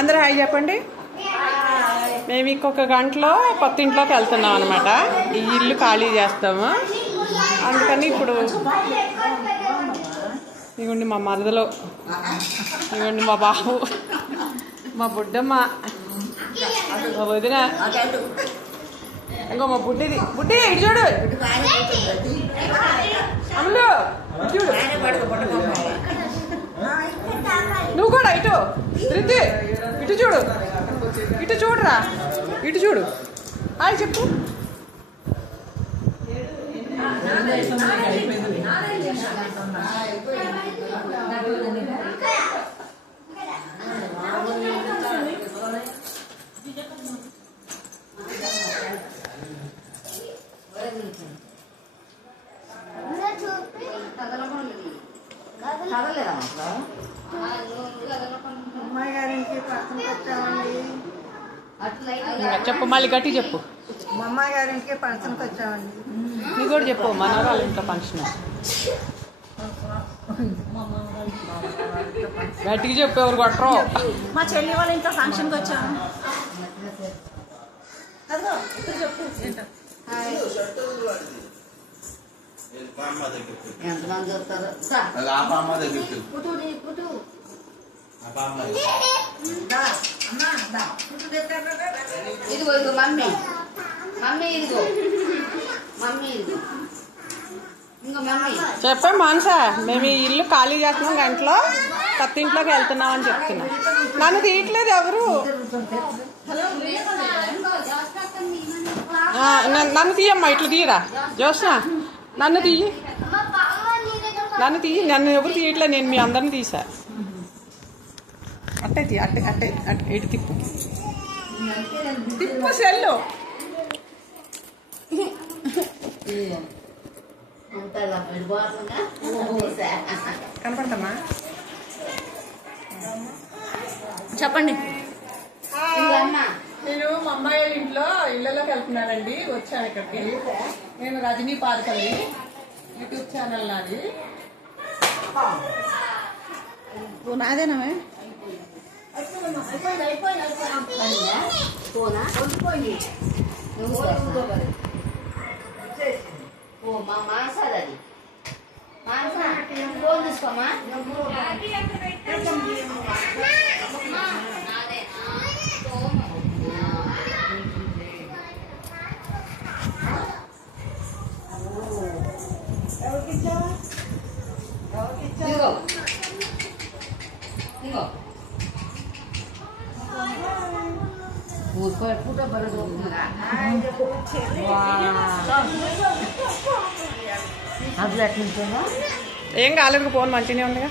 అందరూ హాయ్ చెప్పండి. మేము ఇంకొక గంటలో కొత్త ఇంట్లోకి వెళ్తున్నాం అనమాట. ఈ ఇల్లు ఖాళీ చేస్తాము. అందుకని ఇప్పుడు ఇవ్వండి మా మరదలు, ఇవ్వండి మా బాబు, మా బుడ్డమ్మ, మా వదిన, ఇంకో మా బుడ్డిది. బుడ్డి ఇటు చూడు, అమ్ములు చూడు, నువ్వు కూడా ఇటు ధృతి ఇటు చూడు, ఇటు చూడరా, ఇటు చూడు. హాయ్ చెప్పు. చెప్పు, మళ్ళీ గట్టి చెప్పు. మా అమ్మాయి గారింటికి ఫంక్షన్కి వచ్చామండి. నీ కూడా చెప్పు. మనవరాలు ఇంట్లో ఫంక్షన్ గట్టిగా చెప్పు, ఎవరు కొట్టరు. మా చెల్లి వాళ్ళ ఇంట్లో ఫంక్షన్కి వచ్చాము. ఎంతమంది వస్తారు? ఇదిగో ఇదిగో మమ్మీ, మమ్మీ ఇదిగో, మమ్మీ ఇదిగో, ఇంకో మమ్మీ. చెప్పే మానసా, మేము ఈ ఇల్లు ఖాళీ చేస్తున్నాం, గంటలో కొత్త ఇంట్లోకి వెళ్తున్నాం అని చెప్తున్నా. నన్ను తీయట్లేదు ఎవరు. నన్ను తీయమ్మా, ఇట్లా తీయరా జోస్నా, నన్ను తీయి, నన్ను తీయి. నన్ను ఎవరు తీయట్లే, నేను మీ అందరిని తీసా. అట్టే తీ, అట్టే అట్టే అట్టే ఇటు తిప్పు, తిప్పు సెల్లు. కనపడతామా? చెప్పండి. నేను మా అమ్మాయి ఇంట్లో ఇళ్లలోకి వెళ్తున్నానండి. వచ్చాను ఇక్కడికి. నేను రజనీ పార్కలి, యూట్యూబ్ ఛానల్ నాది. నాదేనామే ఓ మా మానసాది, మానసా ఫోన్ తీసుకోమా. ఇదిగో ఇదిగో ఫోటో బరదు. అది ఎట్లుంటుందో ఏం కాలేదు, ఫోన్ మంచిగానే ఉందిగా.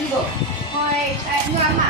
ఇదిగో అమ్మ